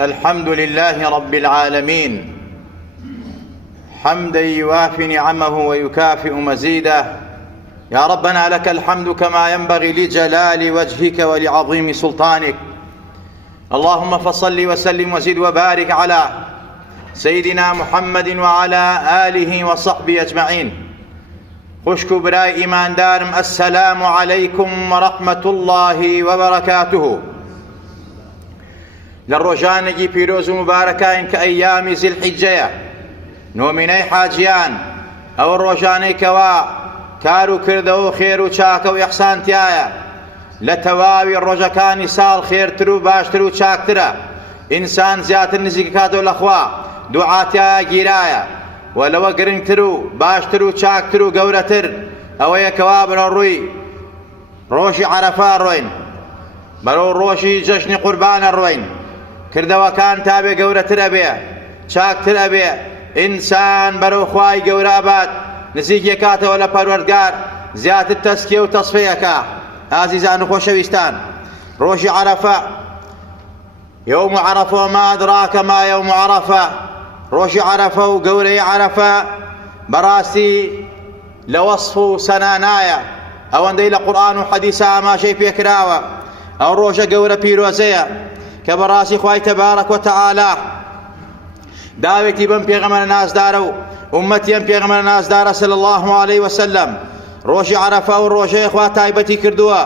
الحمد لله رب العالمين حمدا يوافي نعمه ويكافئ مزيده. يا ربنا لك الحمد كما ينبغي لجلال وجهك ولعظيم سلطانك. اللهم فصل وسلم وزد وبارك على سيدنا محمد وعلى آله وصحبه أجمعين. خوشكو براي إيمان دارم، السلام عليكم ورحمة الله وبركاته. للرجانجي بيروز مباركين كأيام ذي الحجة نوميني حاجيان أو الرجاني كوا كارو كردو خير وشاك ويحسان تيايا لتواوي الرجكاني سال خير ترو باش ترو شاك ترى إنسان زيادة نزيكاتو الأخوة دعاتيا جيرايا ولو قرن ترو باش ترو شاك ترو قورة تر أو يكوابر الروي روشي عرفان روين برو روشي جشن قربان الروين كردوا كان تابع قورة تر أبيه شاك تر أبيه إنسان برو خواي قورة أباد نزيك يكاته ولا پروردگار زيادة التسكية وتصفيك. عزيزان خوشويستان، روشي عرفة يوم عرفة وما أدراك ما يوم عرفة. روشي عرفة وقوري عرفة براسي لوصف سنانايا أو أندي لقرآن وحديثا ما شيء في كراوة أو روشة قورة بيروزية كبراسي خواي تبارك وتعالى داوتي بن بيغمر الناس دارو أمتي بن بيغمر الناس دار صلى الله عليه وسلم. روشي عرفة والروشي إخوة تايبتي كردوا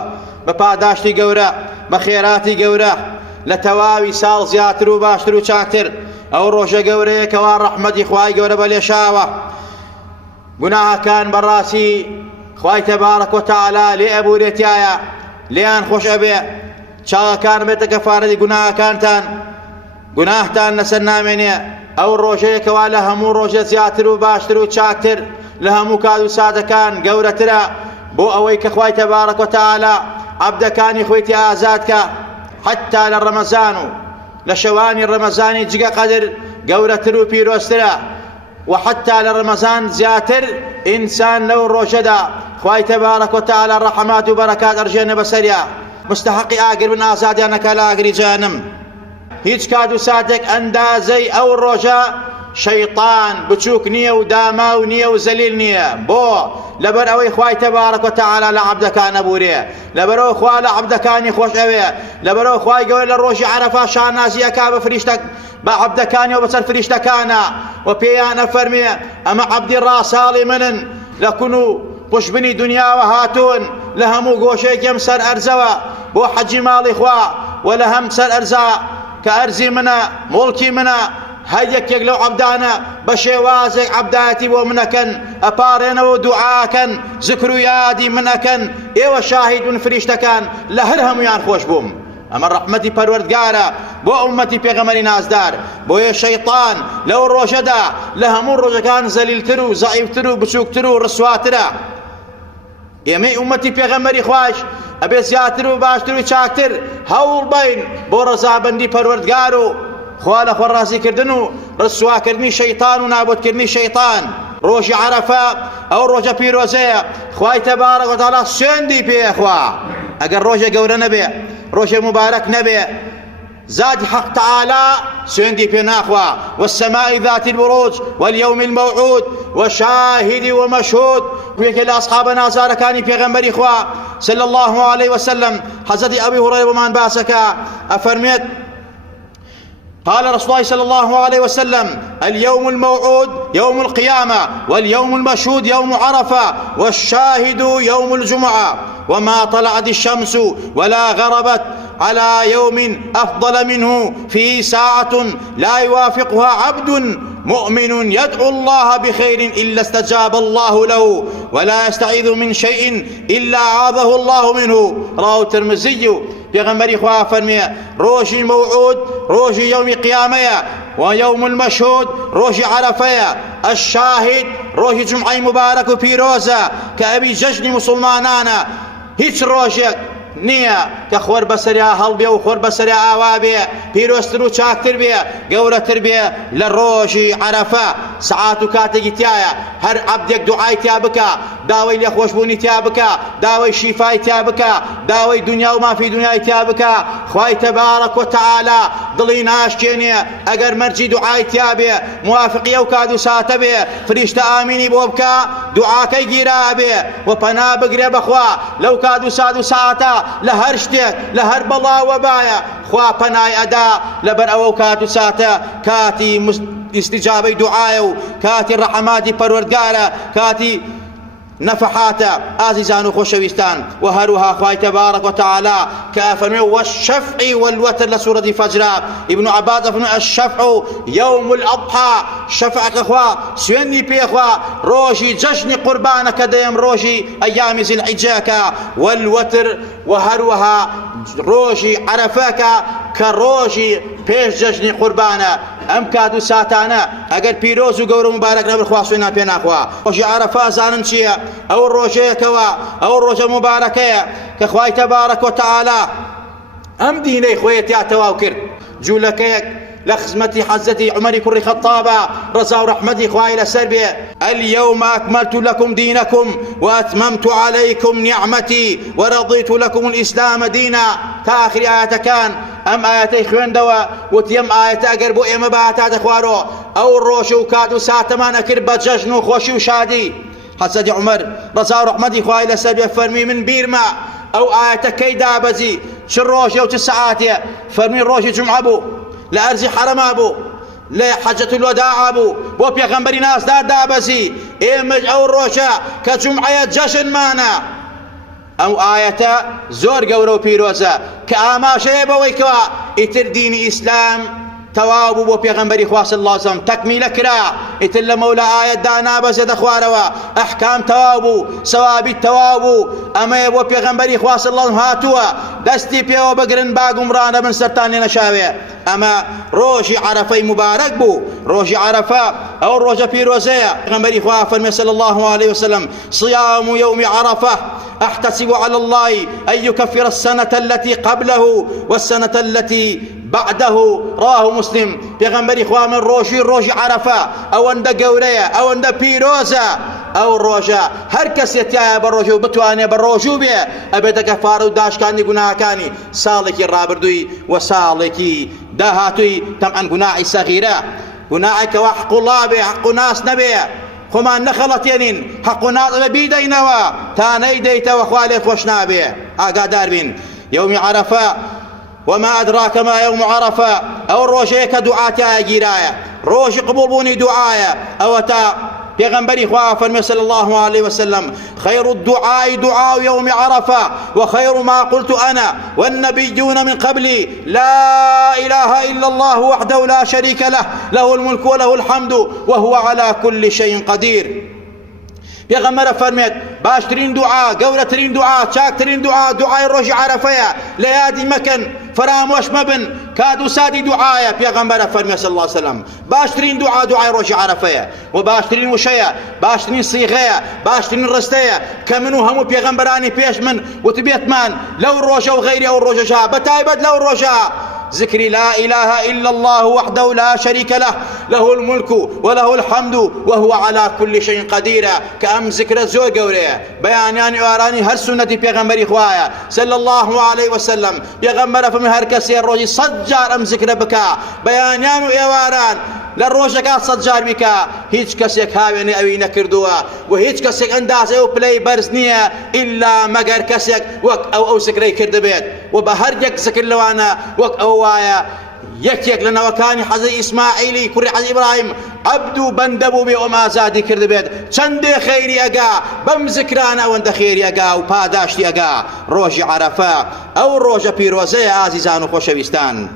بپاداشتي قورة بخيراتي قورة لتواوي سال زياترو باشترو چاكتر أو روشي قورة كوان رحمتي خواي قورة بليشاوة قناها كان براسي خواي تبارك وتعالى لأبو ريتيايا ليان خوش أبي شاغا كان بيتكفارة دي قناها كانتان قناهتان نسنا مني أو الروشي كوان لهمو روشي زياترو باشترو چاكتر لهمو كادو سادة كان قورة ترى بو أويك خواي تبارك وتعالى عبد كان خويتي آزادك حتى للرمزان لشواني الرمزاني جيغا قدر قورة ترو بيروسترا وحتى للرمزان زياتر إنسان لو الروشدا خواي تبارك وتعالى الرحمات وبركات أرجينا بسريا مستحقي آقر من آزادي أنك لا آقري جانم هيج كادو سادك أندازي أو الروشا شيطان بتشوك نية وداما ونية وزليل نية بو لبر أوي خواي تبارك وتعالى لعبدك أنا بوريه لبرو خوا لعبدك أني خوش أوي لبرو خواي قول للروشي عرفا شان ناسي أكاب فريشتك بعبدك أني وبصر فريشتك أنا وبيانا فرمي أما عبد الراسالي منن لكنو بش بني دنيا وهاتون لهمو قوشيك يمسر أرزوا بو حجي مالي خوا ولهم سر أرزا كأرزي منا ملكي منا هيك يقلو عبدانا بشيوازك عبداتي ومنكن أبارنا ودعاكن ذكروا يادي منكن إيوه شاهد من فريشتكان لهرهم يان خوش بوم. أما رحمتي پروردگارا بو أمتي پیغمبري نازدار بو الشيطان لو الروشدا لهم الرجكان زليل ترو ضعيف ترو بسوك ترو رسواترا يمي أمتي پیغمبري خواش أبي زياترو باشترو چاكتر هول بين بو رزابندي پروردگارو خوال خراسي كردنو رسوا كردني شيطان ونابود كردني شيطان. روشي عرفة أو روشة بيروزية خواي تبارك وتعالى سندي بي أخوا أقر روشة قورة نبي روشة مبارك نبي زاد حق تعالى سندي بينا أخوا والسماء ذات البروج واليوم الموعود وشاهد ومشهود ويكي أصحابنا زار كاني بيغمبري أخوا صلى الله عليه وسلم حضرت أبي هريرة ومان باسك أفرميت قال رسول الله صلى الله عليه وسلم اليوم الموعود يوم القيامة واليوم المشهود يوم عرفة والشاهد يوم الجمعة وما طلعت الشمس ولا غربت على يوم أفضل منه في ساعة لا يوافقها عبد مؤمن يدعو الله بخير إلا استجاب الله له ولا يستعيذ من شيء إلا عاذه الله منه. رواه الترمذي. پیغمبری خواه فرمی روشی موعود روشی یوم قیامه و یوم المشهود روشی عرفه الشاهد روشی جمعه مبارک و پیروزه که ابی جشن مسلمانانا هیچ روشی نیه کە خۆر بەسەریا هەڵبێ و خۆر بەسەریا ئاوا بێ، پیرۆستر و چاکتر بێ، گەورەتر بێ لە ڕۆژی عەرەفە. سەعات و کاتێکی تایە هەر عەبدێک دوعای تیا بکە، داوای لێخۆشبوونی تیا بکە، داوای شیفای تیا بکە، داوای دنیا و مافی دنیای تیا بکە. خوای تەبارەک و تەعالا دڵی ناشکێنێ ئەگەر مەرجی دوعای تیا بێ، موافقی ئەو کات و ساتە بێ، فریشتە ئامینی بۆ بکە، دوعاکەی گیرا بێ و پەنا بگرێ بەخوا لەو کات و سات و ساتە لە هەر شتێک لە هەر بەڵاوە بایە خوا پەنای ئەدا لەبەر ئەوە کات و ساتە کاتی استیجابەی دوعایە و کاتی ڕەحەماتی پەروەردگارە، کاتی نفحاتە. ئازیزان و خۆشەویستان، و هەروها خوای تەبارەک و تەعالا کە ئەفەرمێ والشەفعی والوەتر لە سوورەتی فەجرا، ئیبن عەباس ئەفەرمێ الشەفع یەوم الأضحى، شەفعەکە خوا سوێندی پێخوا ڕۆژی جەژنی قوربانە کە دەیەم ڕۆژی ئەیامی ذی الحیجەکە، والوەتر و هەروەها ڕۆژی عەرەفەکە کە ڕۆژی پێش جەژنی قوربانە. ئەم کات و ساتانە ئەگەر پیرۆز و گەورە مبارەک نەبن خوا سوێندیان پێ ناخوا. ڕۆژی عەرەفە زانن چییە؟ ئەو ڕۆژەیەکەوە ئەو ڕۆژە مبارەکەیە کە خوای تەبارەک و تەعالا ئەم دینەی خۆی تیا تەواو کرد. جوولەکەیەک لە خزمەتی حەزەتی عومەری کوڕی خەتابە ڕەزا و ڕەحمەتی خوای لەسەر بێ، اليوم أكملت لكم دينكم وأتممت عليكم نعمتي ورضيت لكم الإسلام دينا. تاخر آيات كان ئەم ئاەتەی خوێندەوە وتی ئەم ئاەتە ئەگەر بۆ ئێمە بەهاتاتە خوارۆ ئەو ڕۆژ و کات و ساتەمان ئەکرد بە جەژن و خۆشی و شادی. حەزەتی عومەر ڕەزا و ڕەحمەتی خوای لەسەر بێ فەرمی من بیرمە ئەو ئاەتە کەی دابەزی، چ ڕۆژێ و چ سەعاتێ؟ فەرمی ڕۆژی جومعە بوو، لە ئەرزی حەرەما بوو، لە حەجەت الوداع بوو، بۆ پێغەمبەری ناسدار دابەزی. ئێمەش ئەو ڕۆژە کە جومعەیە جەژنمانە. ئەو ئاەتە زۆر گەورە و پیرۆزە کە ئاماژەیە بەوەی کەوا ئیتر دینی ئیسلام تەواو بوو بۆ پێغەمبەری خوا صلی الله علیه وسلم، تەکمیلە کرا، ئیتر لە مەولا ئاەتدا نابەزێتە خوارەوە، ئەحکام تەواو بوو، سەوابی تەواو بوو. ئەمەیە بۆ پێغەمبەری خوا صلی الله علیه وسلم هاتووە دەستی پێوە بگرن با گومڕانە بن سەرتان لێ نەشاوێ. ئەمە ڕۆژی عەرەفەی مبارەک بوو. ڕۆژی عەرەفە ئەو ڕۆژە پیرۆزەیە. پێغەمبەری خوا فەرمێ صلی الله علیه وسلم صيام يوم عرفة أحتسب على الله أن يكفر السنة التي قبله والسنة التي بعده. رواه مسلم. پێغەمبەری خوا من ڕۆژی عەرەفە ئەوەندە گەورەیە، ئەوەندە پیرۆزە، ئەو ڕۆژە هەر کەسێک تایە بە ڕۆژە و بتوانێ بە ڕۆژوو بێ ئەبێتە کەفارە و داشکاندی گوناهەکانی ساڵێکی ڕابردووی و ساڵێکی داهاتووی. تەمەن گوناحی سەغیرە، گوناحێکەوە حەقوڵڵا بێ، حەق و ناس نەبێ، خۆمان نەخەڵەتێنین، حەق و ناس بە بیدەینەوە تا نەیدەیتەوە خوا لێ خۆش نابێ. ئاگادار بین. یەومی عەرەفە وما أدراك ما يوم عرفة، أو الروجة كدعاء جيرايا، روج قبولوني دعايا أو تا پیغمبری خواه فرمی صلی الله علیه وسلم خیر الدعاء دعاء يوم عرفة وخير ما قلت أنا والنبيون من قبلي لا إله إلا الله وحده لا شريك له له الملك وله الحمد وهو على كل شيء قدير. پێغەمبەر فەرمێت باشترین دوعا، گەورەترین دوعا، چاکترین دوعا دوعای ڕۆژی عەرەفەیە، لە یادی مەکەن، فرامۆش مەبن، کات و ساتی دوعایە. پێغەمبەر فەرمێ صلی الله علیه وسلم باشترین دوعا دوعای ڕۆژی عەرەفەیە و باشترین وشەیە، باشترین سیغەیە، باشترین ڕستەیە کە من و هەموو پێغەمبەرانی پێش من وتبێتمان لەو ڕۆژە و غەیری ئەو ڕۆژەشا بەتایبەت لەو ڕۆژە ذكر لا إله إلا الله وحده لا شريك له له الملك وله الحمد وهو على كل شيء قدير. كأم ذكر زور قوريه بيانيان واراني هر سنة پیغمبر خوايا صلى الله عليه وسلم. پیغمبر فمن هر كسي روجي صجار أم ذكر بكا بيانيان واران للروجكات صجار بكا هيج كسيك هاويني اوي نكردوا وهيج كسيك انداز او بلاي برزنية إلا مقر كسيك وك او ذكري كرد بيت وبهرجك ذكر لوانا وك او وايا يكيك لنا وكاني حزي إسماعيلي كوري حزي إبراهيم عبدو بندبو بي وما زادي كرد بيت چند خيري اقا بم ذكرانا وند خيري اقا و پاداشتي اقا روج عرفة او روج بيروزي عزيزان وخوشويستان.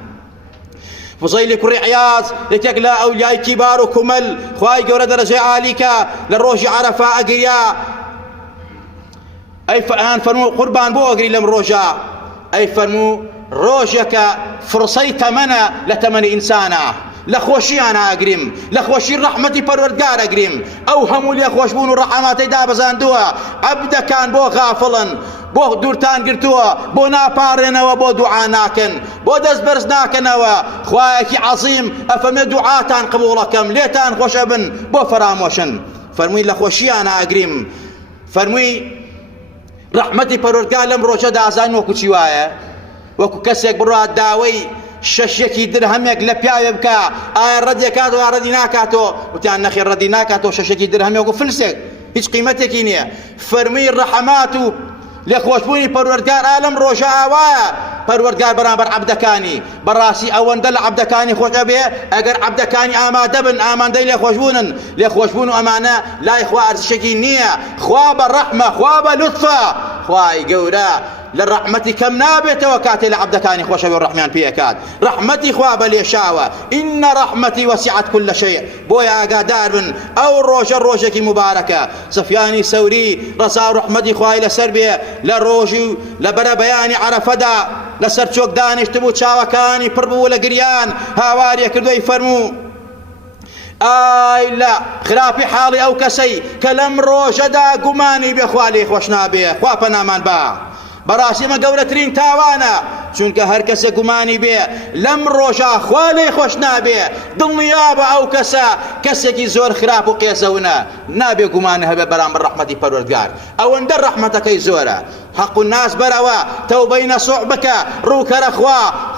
فضيل كوري عياض يكيك لا أولياء كبار وكمل خواهي قورة درجة عاليكا لروج عرفة أقريا أي فأان فرمو قربان بو أقري لم روجا أي فرمو روجك فرصي تمنى لتمن إنسانا لخوشي أنا أقرم لخوشي رحمتي پروردگار أقرم أو همو لي خوش بونو رحماتي دابزان دوا عبد كان بو غافلا بۆ دوورتان گرتووە بۆ ناپارێنەوە بۆ دوعا ناکەن بۆ دەست بەرز ناکەنەوە خوایەکی عەزیم ئەفەرمێ دوعاتان قبوڵەکەم لێتان خۆشە بن بۆ فەرامۆشن فەرمووی لە خۆشییان ئاگریم فەرمووی ڕەحمەتی پەروەردگار لەم ڕۆژەدا ئازان وەکو چی وایە وەکو کەسێک بڕات داوەی شەشێکی درهەمێک لە پیاوێ بکە ئایا ڕەدیەکاتەوە یا ڕەدی ناکاتەوە وتیان نەخێر ڕەدی ناکاتەوە شەشێکی درهەمێک و فلسێک هیچ قیمەتێکی نییە فەرمووی ڕەحەمات و لێخۆشبوونی پەروەردگار ئالەم ڕۆژە ئاوایە پەروەردگار بەرامبەر عەبدەکانی بەڕاستی ئەوەندە لە عەبدەکانی خۆشە بێ ئەگەر عەبدەکانی ئامادە بن ئامادەی لێخۆشبوون و ئەمانە لای خوا ئەرزشێکی نییە خوا بە ڕەحمە خوا بە لوتفە خوای گەورە لە ڕەحمەتی کەم نابێتەوە کاتێ لە عەبدەکانی خۆشەوی و ڕەحمیان پێکات ڕەحمەتی خوا بەلێشاوە ئینە ڕەحمەتی وەسیعەت کولە شەیء بۆیە ئاگادار بن ئەو ڕۆژە ڕۆژێکی مبارەکە سفیانی سەوری ڕەزا و ڕەحمەتی خوای لەسەر بێ لە ڕۆژی و لە بەرە بەیانی عەرەفەدا لەسەر چۆک دانیشتبوو چاوەکانی پڕ بوو لە گریان هاوارێ کردووی فەرموو ئای لە خراپی حاڵی ئەو کەسەی کە لەم ڕۆژەدا گومانی بێ خوا لێی خۆش نابێ خوا پەنامان بە بەڕاستی ئەمە گەورەترین تاوانە چونکە هەر کەسێ گومانی بێ لەم ڕۆژە خوا لێی خۆش نابێ دڵنیا بە ئەو کەسە کەسێکی زۆر خراپ و قێزەونە نابێ گومانە هەبێ بەرامبەر ڕەحمەتی پەروەردگار ئەوەندە ڕەحمەتەکەی زۆرە حەق و ناس بەرەوە تەوبەی نەسوح بکە ڕووکەرە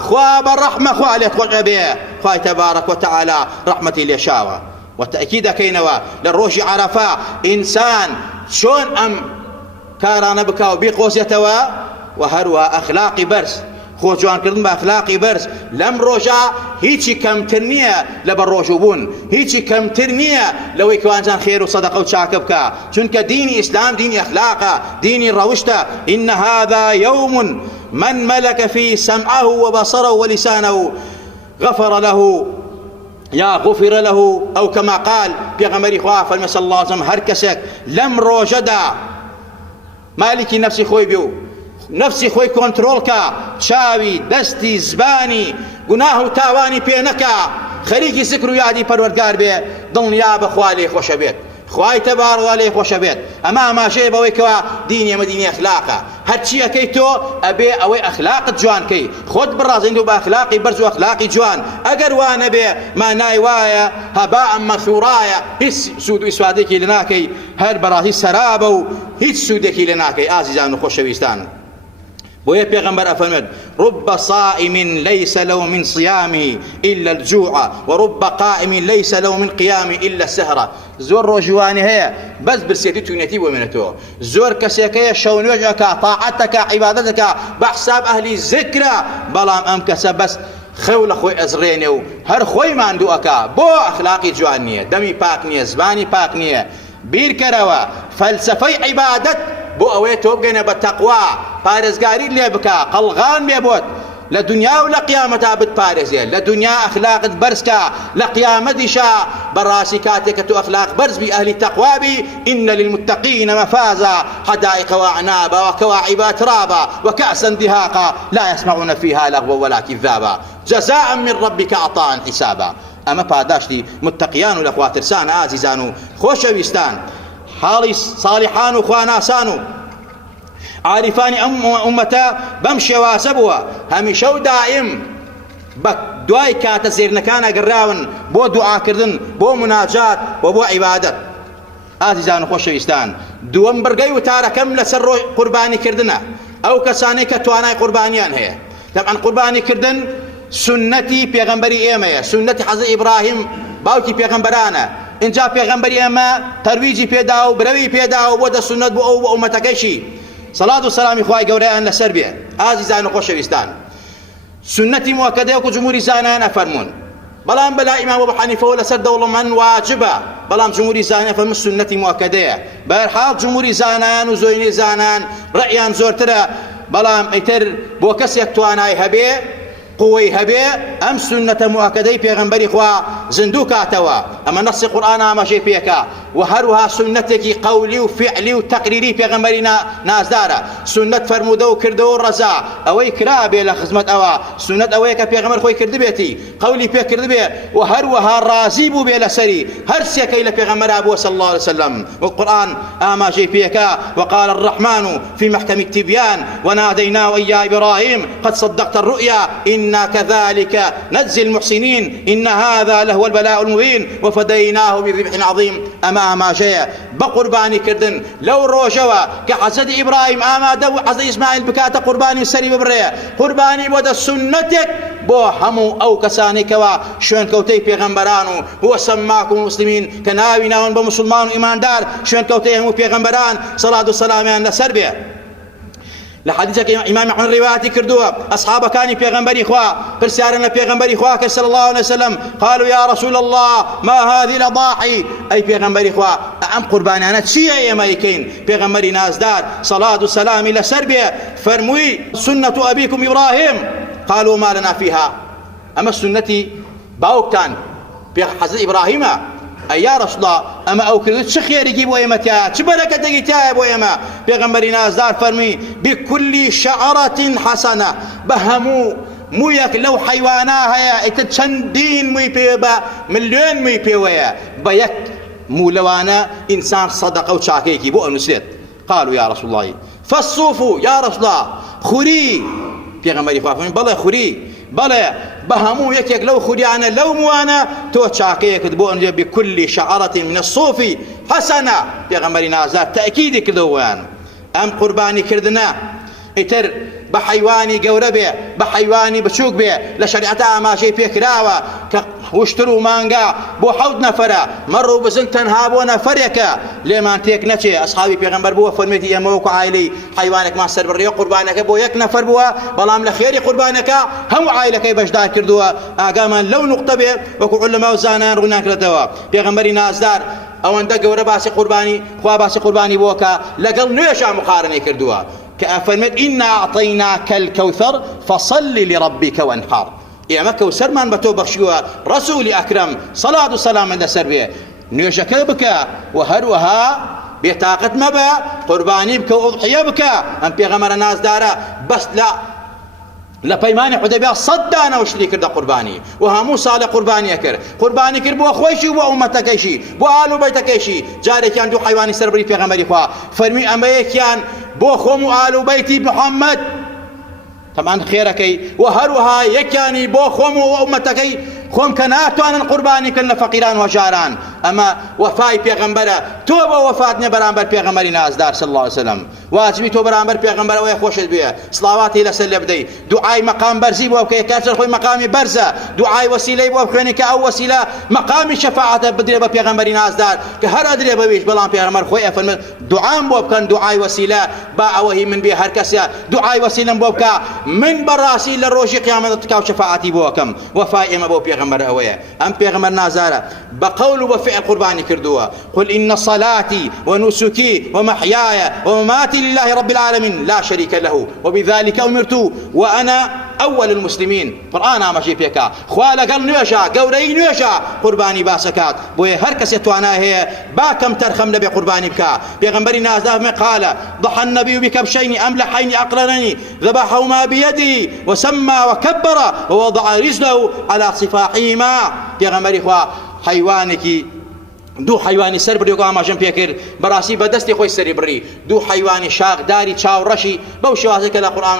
خوا بە ڕەحمە خوا لێت خۆش ئەبێ خوای تەبارەک وتەعالا ڕەحمەتی لێشاوە وتەئکید دەکەینەوە لە ڕۆژی عەرەفە ئینسان چۆن ئەم کارانە بکا و بیقۆزێتەوە و هەروە ئەخلاقی بەرز خۆ جوانکردن بە ئەخلاقی بەرز لەم ڕۆژە هیچی کەمتر نییە لە بەڕۆژوو بوون هیچی کەمتر نییە لەوەی کەوانجان خێر و سەدەقە و چاکە بکە چونکە دینی ئیسلام دینی ئەخلاقە دینی ڕەوشتە ئین هذا يوم من ملك فيه سمعه وبصره ولسانه غفر له یا غفر له ئەو کەما قال پێغەمبەری خوا فەرمێ صلی الله علیه وسلم هەر کەسێک لەم ڕۆژەدا مالکی نفسی خۆی بێ و نفسی خۆی کۆنتڕۆڵ کە چاوی دەستی زبانی گوناه و تاوانی پێ نەکا خەریکی زیکر و یادی پەروەردگار بێ دڵنیا بە خوا لێی خۆشە بێت خوای تەبارەکە لێی خۆشە بێت ئەمە ئاماژەیە بەوەی کەوا دینی ئەمە دینی ئەخلاقە هەرچی ئەکەی تۆ ئەبێ ئەوەی ئەخلاقت جوانکەی خۆت بڕازێنی و بە ئەخلاقی بەرز و ئەخلاقی جوان ئەگەر وانە بێ مانای وایە هەباء مەنثوورایە هیچ سوود و ئیسفادێکی لێ ناکەی هەر بەڕاستی سەرابە و هیچ سوودێکی لێ ناکەی ئازیزان و خۆشەویستان بۆیە پێغەمبەر ئەفەرمێت رب صائم ليس له من صيامه إلا الجوع ورب قائم ليس له من قيامه إلا السهرة زۆر ڕۆژوانی هەیە بەس برسێتی توونەتی بۆ مێنێتەوە زۆر کەسێکەیە شەو نوێژەکە تاعەتەکە عیبادەتەکە بە حساب ئەهلی زیکرە بەڵام ئەم کەسە بەس خەو لە خۆی ئەزڕێنێ و هەر خۆی ماندووەکە بۆ ئەخلاقی جوان نییە دەمی پاک نییە زبانی پاک نییە بیرکەرەوە فەلسەفەی عیبادەت بۆ ئەوەیە تۆ بگەنە بە تەقوا پارێزگاری لێ بکە قەڵغان بێ بۆت لە دنیا و لە قیامەتا بتپارێزێ لە دنیا ئەخلاقت بەرزکە لە قیامەتیشا بەڕاستی کاتێک کە تۆ ئەخلاق بەرز بی ئەهلی تەقوا بی ئین للمتقین مەفازا حدائق وأعنابا وكواعب أترابا وكأسا دهاقا لا يسمعون فيها لغوا ولا كذابا جزاء من ربك عطاء حسابا ئەمە پاداشتی متقیان و لە خواترسان ئازیزان و خۆشەویستان حاڵی ساڵحان و خواناسان و عارفانی ئومەتە بەم شێوازە بووە هەمیشە و دائم بە دوای کاتە زێرنەکان ئەگەڕاون بۆ دوعاکردن بۆ مناجات و بۆ عیبادەت ئازیزان و خۆشەویستان دووەم بڕگەی وتارەکەم لەسەر ڕۆی قوربانیکردنە ئەو کەسانەی کە توانای قوربانیان هەیە طبعاً قوربانیکردن سنەتی پێغەمبەری ئێمەیە سنەتی حەزرەت ئیبراهیم باوکی پێغەمبەرانە اینجا پێغەمبەری ئێمە تەرویجی پێدا و برەوی پێدا و بۆ دەسونەت بۆ ئەو بۆ ئومەتەکەیشی سەڵات و سەلامی خوای گەورەیان لەسەر بێ ئازیزان و خۆشەویستان سنەتی موەکەدە وەکو جمهوری زانایان ئەفەرمون بەڵام بەلا ئیمام ئەبوو حەنیفەوە لەسەر دەوڵەمەند واجبە بەڵام جمهوری زانایان فەرمون سنەتی موەکەدەیە بەهەرحاڵ جمهوری زانایان و زۆینەی زانایان ڕەئیان زۆرترە بەڵام ئیتر بۆ کەسێک توانای هەبێ قوەی هەبێ ئەم سنەتە موەکەدەی پێغەمبەری خوا زیندوو کاتەوە ئەمە نەسی قورئان ئاماژەی پێکا وهروها سنتك قولي وفعلي وتقريري في غمرنا نازدارا سنة فرمودو كردو الرزا أوي كرابي لخزمة أوا سنة أويك في غمر خوي كردبيتي قولي في كردبي وهروها رازيبو بلا سري هرسيك إلى في غمر أبو صلى الله عليه وسلم والقرآن آما جي فيك وقال الرحمن في محكم التبيان وناديناه يا إبراهيم قد صدقت الرؤيا إنا كذلك نجزي المحسنين إن هذا لهو البلاء المبين وفديناه بذبح عظيم أما جاء بقرباني كردن لو روجوا كحسد إبراهيم أما دو حسد إسماعيل بكات قرباني سري ببرية قرباني بود سنتك بو همو أو كساني كوا شون كوتي پیغمبرانو هو سماكم مسلمين كناوينا ون بمسلمان إيمان دار شون كوتي همو پیغمبران صلاة والسلام عند سربية لحديثك إمام عن رواياتي كردوها أصحاب كاني بيغمبري إخوة برسارنا بيغمبري إخوة صلى الله عليه وسلم قالوا يا رسول الله ما هذه الأضاحي أي بيغمبري إخوة أم قرباني أنا تشيء ما يكين بيغمبري ناس دار صلاة والسلام إلى سربيا فرموي سنة أبيكم إبراهيم قالوا ما لنا فيها أما السنة باوكتان بحزن إبراهيم أي يا رسول الله أما أو كذا شخير يجيب ويمتى شبركة تجيتها ويما بيغمبري ناس دار فرمي بكل شعرة حسنة بهمو مويك لو حيواناها يا اتشندين مي بيبا مليون مي بيويا بيك مولوانا إنسان صدق أو شاكيكي بو نسيت قالوا يا رسول الله فالصوفوا يا رسول الله خوري بيغمبري فرمي بلا خوري بلا بهمو يكيك لو خديانا لو موانا تو تشاكيك تبون بكل شعرة من الصوف حسنة بيغمبري نازات تأكيد كدوان أم قرباني كردنا اتر بحيواني قوربي بحيواني بشوك بي لشريعتها ما شي فيه كراوة واشتروا مانقا بو حوض نفرا مروا بزن تنهابونا فريكا لما انتيك نتي أصحابي بيغمبر بوا فرميتي يموكو عائلي حيوانك ما سر بريو قربانك بو يك نفر بوا بلام لخيري قربانك هم عائلك بجدار كردوا آقاما لو نقطبي وكو علماء وزانان رغناك لتوا بيغمبري نازدار او انده قورا باسي قرباني خوا باسي قرباني بوكا لقل نيشا مقارنة كردوا كأفرمت إنا أعطيناك الكوثر فصل لربك وانحر إما كوثر من بتو بخشوا رسول أكرم صلاة والسلام عند سربيه نيشا كبك وهروها بطاقة مبا قرباني بك وأضحية بك أم بيغمر الناس دارا بس لا لبيمان حديبية صدانا وشري كردا قرباني وهمو صالح قرباني أكر قرباني كر بو أخويشي وبو أمتكيشي بو آلو بيتكيشي جاري كان دو حيواني سربري بيغمري خوا فرمي أمي كان بو خوم آلو بيتي محمد طبعا خيركي وهروها يكاني بو خوم وأمتكي خوم كناتو أنا قرباني كلنا فقيران وجاران أما وفاي بيغمبرا توبة وفاتنا برامبر بيغمبري ناس دار صلى الله عليه وسلم واجبي تو برامبر بيغمبرا ويخوش بيه صلواتي لسل بدي دعاء مقام برزي بوكي كاسر خوي مقامي برزة دعاء وسيلة بوكينك أو وسيلة مقام شفاعة بدري بيغمبري ناس دار كهر أدري بيش بلان بيغمبر خوي أفهم دعاء بوكان دعاء وسيلة باع وهي من بيه هركسة دعاء وسيلة بوكا من براسي للروج قيامتك وشفاعتي بوكم وفاء ما بو بيغمبر أويا أم بيغمبر نازارة بقول وفعل قرباني كردوا قل إن صلاتي ونسكي ومحياي ومماتي لله رب العالمين لا شريك له وبذلك أمرت وأنا أول المسلمين قرآن ماشي فيك خوالا قال نيشا قوري نيشا قرباني باسكات بوي هركس يتوانا هي باكم ترخم نبي قرباني بكا بيغمبري ناس دافع قال ضحى النبي بكبشين أملحين أقرنني ذبحهما بيدي وسمى وكبر ووضع رجله على صفاحهما بيغمبري خوا حيوانك دو حيواني سر بريو قام عشان فيكر براسي بدستي خوي سري بري دو حيواني شاغ داري تشاو رشي بوشوا هذاك القرآن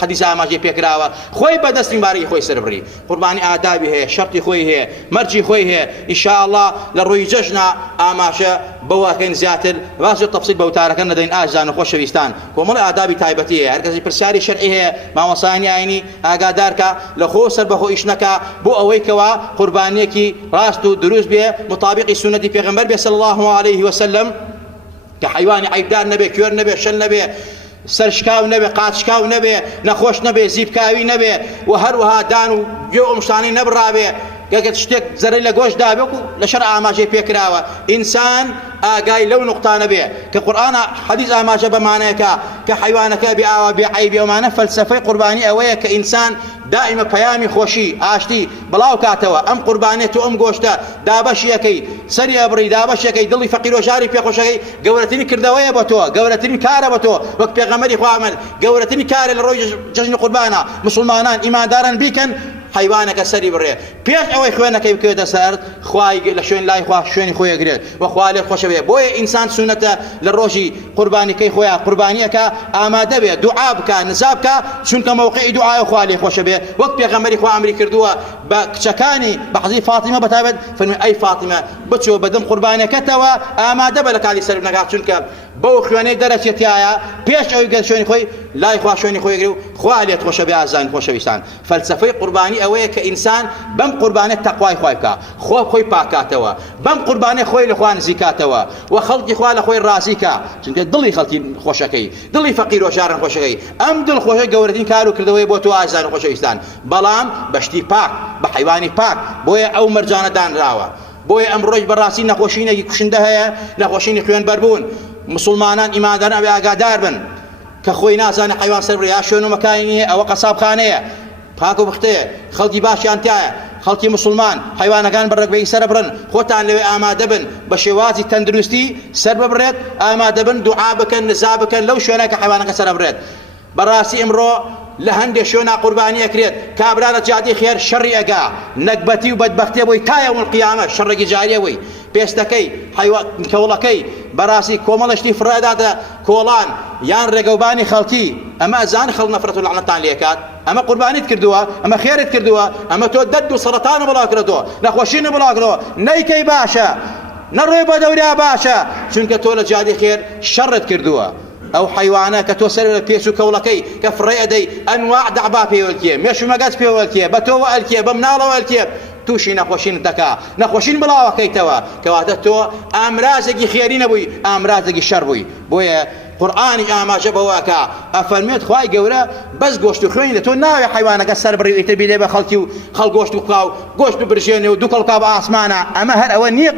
حديث اماجي فيكراوا خوي بدستي باري خوي سر بري قرباني آدابي هي شرطي خوي هي مرجي خوي هي ان شاء الله لروي ججنا اماشا بواكن زياتر واسو تفصيل بوتارك ندين اجان خوش ويستان كومل آدابي تايبتي هي هركز برساري شرعي هي ما وصاني عيني اقادارك لخو سر بخو اشنكا بو اويكوا قربانيكي راستو دروس به مطابق سنة پیغمبر صلى الله عليه وسلم كحيواني عيبدار نبي كيور نبي شل نبي سرشكاو نبي قاتشكاو نبي نخوش نبي زيبكاوي نبي وهروها دانو جو مشتاني نبرابي قالت تشتك زري لقوش دابك لشرع ما جاي بيكراوه انسان اقاي لو نقطه نبي كقران حديث ما جاب معناك كحيوانك بيعيب وما فلسفه قرباني اويا كانسان دائما پەیامی خۆشی ئاشتی بڵاو کاتەوە ئەم قوربانێت و ئەم گۆشتە دابەشیەکەی سەری ئەبڕی دابەشەکەی دڵی فەقیر و ژاری پێخۆشەکەی گەورەترین کردەوەیە بۆ تۆ گەورەترین کارە بۆ تۆ وەک پێغەمبەری خوا ئەمەن گەورەترین کارە لە ڕۆژی جەژنی قوربانە مسلمانان ئیمانداران بیکەن حیوانەکە سەری بڕێ پێش ئەوەی خوێنەکەی بکوێتە سەر خوای لە شوێن لای خوا شوێنی خۆی ئەگرێت و خوا لێت خۆشە بێ بۆیە ئینسان سونەتە لە ڕۆژی قوربانیکەی خۆیان قوربانیەکە ئامادە بێ دوعا بکە نزا بکە چونکە موقعی دوعای خوا لێ خۆشە بێ وەک پێغەمبەری خوا ئەمری کردووە بە کچەکانی بە حەزی فاتیمە بەتایبەت فەرمووی ئەی فاتیمە بچۆ بەدەم قوربانیەکەتەوە ئامادە بە لە کالی سەر بنەکات چونکە بەو خوێنەی دەرەچێتیایە پێش ئەوی گەر شوێنی خۆی لای خوا شوێنی خۆی ئەگرێ و خوا لێت خۆشە بێ ئازان خۆشەویستان فەلسەفەی قوربانی ئەوەیە کە ئینسان بەم قوربانێت تەقوای خوای بکە خۆی پاکاتەوە بەم قوربانێ خۆی لە خوا نزیکاتەوە و خەڵکی خوا لە خۆی ڕازیکە چونکە دڵی خەڵکی خۆشەکەی دڵی فەقیر و ژارن خۆشەکەی ئەم دڵ خۆشە گەورەترین کار و کردەوەی بۆ تۆ ئازان و خۆشەویستان بەڵام بەشتی پاک بە حیوانی پاک بۆیە ئەو مەرجانە دانراوە بۆیە ئەم ڕۆژ بەڕاستی نەخۆشینێکی کوشندە هەیە نەخۆشینی خوێنبەربوون مسلمانان ئیمانداران ئەوێ ئاگادار بن کە خۆی نازانە حیوان سەر بڕێ یا شوێن و مەکانی ئەوە قەسابخانەیە پاک و بختەیە خەڵکی باشیان تایە خەڵکی مسلمان حیوانەکان بەڕێکبەری سەر بڕن خۆتان لەوێ ئامادە بن بە شێوازی تەندروستی سەر ببڕێت ئامادە بن دوعا بکەن نزا بکەن لەو شوێنە کە حیوانەکە سەر بڕێت بەڕاستی ئەمڕۆ لە هەندێک شوێنە قوربانی ئەکرێت کابرا لە جادی خێر شەڕی ئەگا نەکبەتی و بەدبەختیە بۆی تا یەوم القیامە شەڕێکی جاریەوەی پێستەکەی کەوڵەکەی بەڕاستی کۆمەڵشتی فراداتە کۆڵان یان ڕێگەوبانی خەڵکی ئەمە ئەزان خەڵ نەفرەت و لەعنەتان لێکات ئەمە قوربانیت کردووە ئەمە خێرت کردووە ئەمە تۆ دەد و سەرەتانە بڵاوکردەوە نەخۆشینە بڵاوکردەوە نەیکەی باشە نەڕێ بە دەوریا باشە چونکە تۆ لە جادی خێر شەڕت کردووە ئەو حیوانە کە تۆ سەر لە پێچ و کەوڵەکەی کە فڕێ ئەدەی ئەنواع دەعبا پێوەلکیە مێش و مەگەز پێوەلکیە بە تۆوە ئەلکیە بە مناڵەوە ئەلکیە تووشی نەخۆشین دەکا نەخۆشین بڵاوەکەیتەوە کەواتە تۆ ئامرازێکی خێری نەبووی ئامرازێکی شەڕ بووی بۆیە قورئانی ئاماژە بەوەکە ئەفەرمێت خوای گەورە بەس گۆشت و خوێنی لە تۆ ناوێ حیوانەکە سەر بڕی و ئیتر بیدێ بە خەڵکی و خەڵ گۆشت و بکاو گۆشت ببرژێنێ و دوو کەڵکا بە ئاسمانە ئەمە هەر ئەوە نییە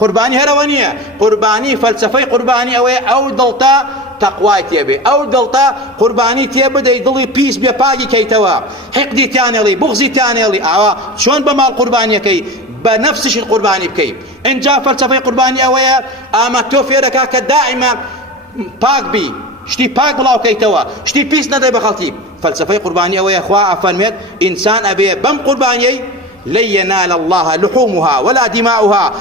قوربانی هەرەوە نییە قوربانی فەلسەفەی قوربانی ئەوەیە ئەو دڵتە تەقوای تێبێ ئەو دڵتە قوربانی تێ بدەی دڵی پیس بێ پاکی کەیتەوە حقدی تیانێڵی بغزی تیانێڵی ئاوا چۆن بە ماڵ قوربانیەکەی بە نەفسشی قوربانی بکەی ئینجا فەلسەفەی قوربانی ئەوەیە ئاما تۆ فێرەکە کە دائیمە پاک بی شتی پاک بڵاوکەیتەوە شتی پیس نەدەی بە خەڵکی فەلسەفەی قوربانی ئەوەیە خوا ئەفەرمێت ئینسان ئەبێ بەم قوربانیەی لن ينال الله لحومها ولا دماؤها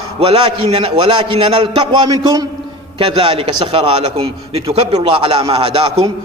ولكن ننال التقوى منكم كذلك سخرها لكم لتكبروا الله على ما هداكم